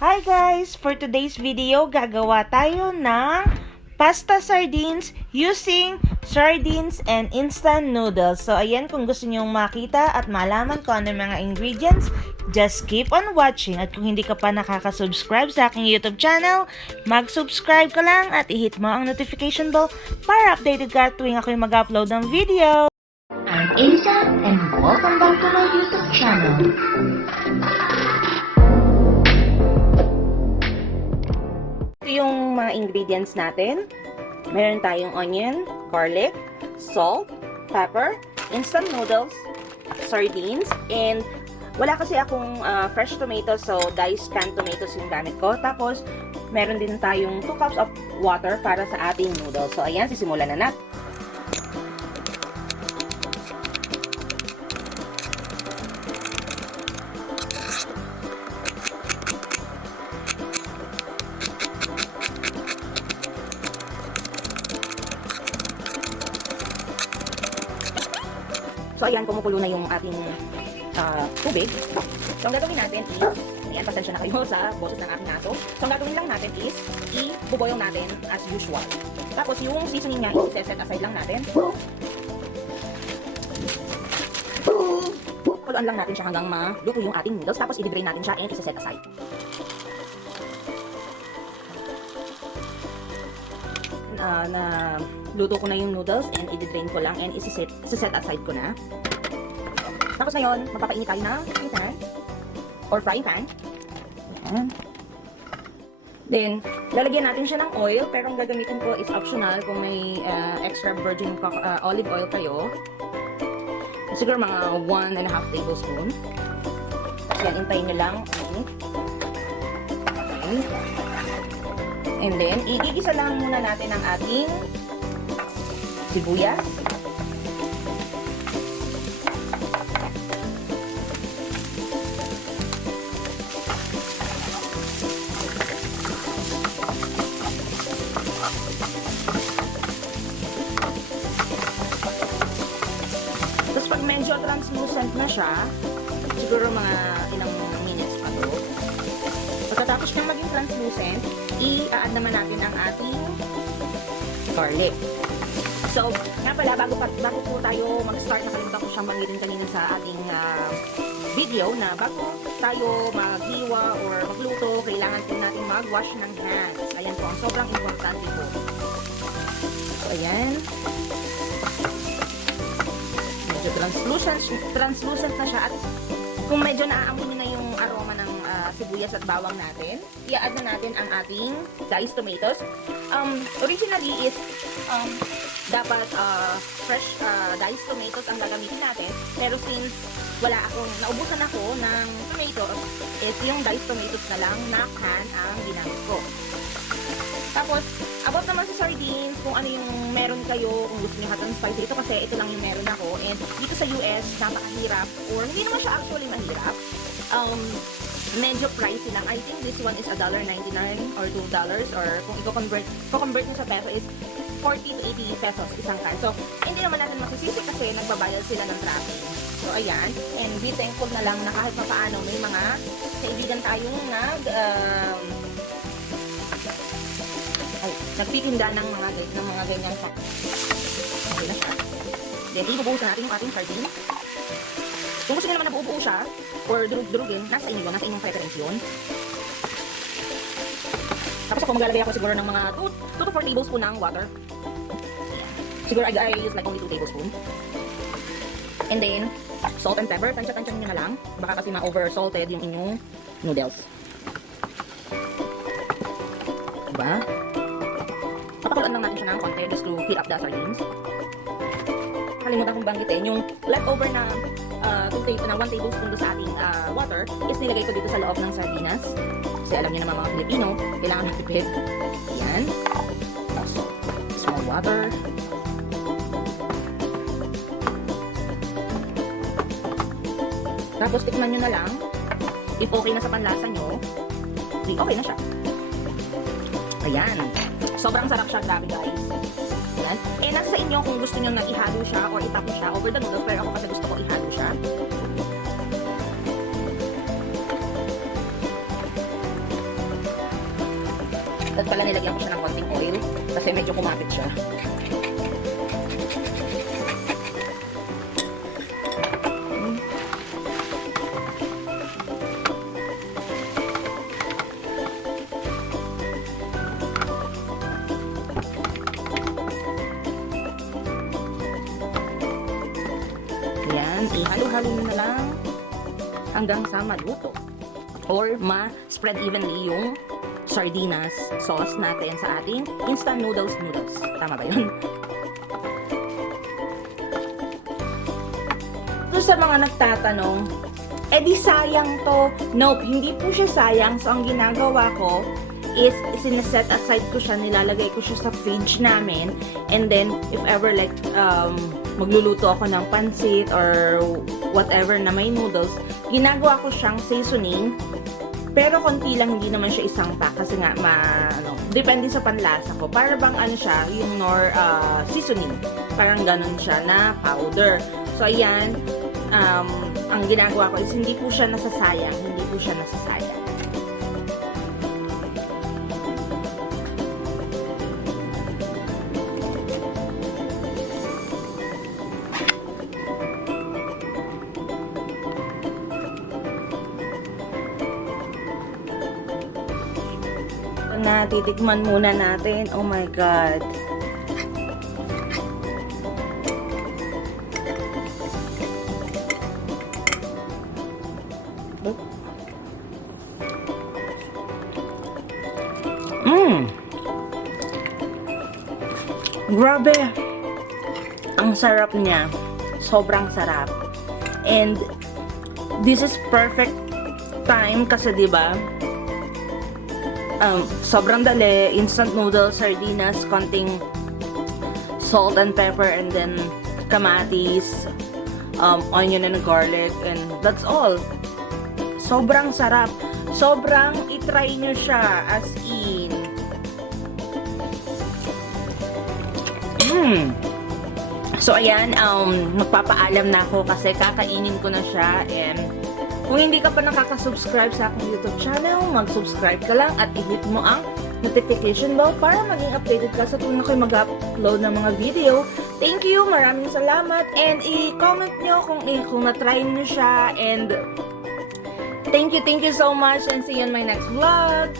Hi guys! For today's video, gagawa tayo ng pasta sardines using sardines and instant noodles. So ayan, kung gusto nyong makita at malaman kung ano yung mga ingredients, just keep on watching. At kung hindi ka pa nakaka-subscribe sa aking YouTube channel, mag-subscribe ka lang at i-hit mo ang notification bell para updated ka tuwing ako yung mag-upload ng video. I'm Elsa and welcome back to my YouTube channel. Ito yung mga ingredients natin. Meron tayong onion, garlic, salt, pepper, instant noodles, sardines, and wala kasi akong fresh tomatoes, so diced canned tomatoes yung gamit ko. Tapos, meron din tayong 2 cups of water para sa ating noodles. So, ayan, sisimulan na natin. So, ayan, kumukulo na yung ating tubig. So, ang gagawin natin is, ayan, pasensya na kayo sa boses ng aking aso. So, ang gagawin lang natin is, i-boil natin as usual. Tapos, yung seasoning niya, i-set aside lang natin. Kuluan lang natin siya hanggang maluto yung ating noodles. Tapos, i-drain natin siya and i-set aside. Na luto ko na yung noodles and i-drain ko lang and i-set aside ko na. Tapos ngayon, magpapainit tayo ng pan or frying pan. Ayan. Then, lalagyan natin siya ng oil, pero ang gagamitin ko is optional kung may extra virgin olive oil kayo. Siguro mga 1.5 tablespoon. Yan, intayin nyo lang. Okay. And then, igigisa lang muna natin ang ating sibuyas. Tapos pag medyo translucent na siya, siguro mga ilang minutes pa to. Pagkatapos niyang maging translucent, i-add naman natin ang ating garlic. So, nga pala, bago po tayo mag-start, nakalimutan ko siyang banggitin kanina sa ating video na bago tayo maghiwa or magluto, kailangan po natin mag-wash ng hands. Ayan po, ang sobrang importante po. So, ayan. Medyo translucent na siya at kung medyo naaamoy nyo na yung aroma ng sibuyas at bawang natin, i-add na natin ang ating diced tomatoes. Originally is dapat fresh diced tomatoes ang gagamitin natin, pero since naubusan ako ng tomatoes, is yung diced tomatoes na lang na can ang ginamit ko. Tapos, about naman sa sardines, kung ano yung meron kayo, kung gusto niyo hot and spicy, ito kasi ito lang yung meron ako. And dito sa US, napakahirap, or hindi naman siya actually mahirap. Medyo pricey lang. I think this one is $1.99 or $2, or kung i-convert mo sa peso is 40 to 80 pesos isang can. So, hindi naman natin masisisi kasi nagbabayad sila ng traffic. So, ayan. And be thankful na lang na kahit pa paano may mga kaibigan tayong nagtitinda ng mga ganyan sa. Okay na siya. Then, ibubuhusan natin yung ating sardines. Kung gusto nyo naman na buo-buo siya, or durug-durugin, nasa inyo yun, nasa inyong preference yun. Tapos ako maglalagay ako siguro ng mga 2 to 4 tablespoon ng water. Siguro I use like only 2 tablespoon. And then, salt and pepper, tansya-tansya nyo na lang. Baka kasi ma-over-salted yung inyong noodles. Diba? Papakuluan lang natin siya ng konti just to heat up the sardines. Kalimutan kong banggitin, yung leftover na 1 tablespoon sa ating water is nilagay ko dito sa loob ng sardinas. Kasi alam niyo naman mga Pilipino, kailangan matipid. Ayan. Small water. Tapos tikman nyo na lang. If okay na sa panlasa nyo, okay na siya. Ayan. Sobrang sarap siya, grabe guys. Ayan. Eh, nasa inyo kung gusto nyo na ihalo siya or itapon siya over the noodles, pero ako kasi gusto ko ihalo siya. Dapat pala nilagyan ko siya ng konting oil kasi medyo kumapit siya. Yan, ihalo-halo nyo na lang hanggang sa maluto. Or ma-spread evenly yung sardinas sauce natin sa ating instant noodles. Tama ba yun? So sa mga nagtatanong, di sayang to. Nope, hindi po siya sayang. So ang ginagawa ko is sineset aside ko siya, nilalagay ko siya sa fridge namin. And then, if ever like, magluluto ako ng pansit or whatever na may noodles, ginagawa ko siyang seasoning. Pero konti lang, hindi naman siya isang pack kasi nga depende sa panlasa ko. Para bang ano siya, yung seasoning. Parang ganun siya na powder. So ayan, ang ginagawa ko is hindi po siya nasasayang. Na titikman muna natin. Oh my God. Grabe. Ang sarap niya. Sobrang sarap. And this is perfect time kasi 'di ba? Sobrang dali, instant noodles, sardinas, konting salt and pepper, and then kamatis, onion and garlic, and that's all. Sobrang sarap. Sobrang itry nyo siya, as in. So, ayan, magpapaalam na ako kasi kakainin ko na siya, and kung hindi ka pa nakaka-subscribe sa aking YouTube channel, mag-subscribe ka lang at i-hit mo ang notification bell para maging updated ka sa tuwing ako'y mag-upload ng mga video. Thank you! Maraming salamat! And i-comment nyo kung na-try nyo siya. And thank you so much, and see you in my next vlog!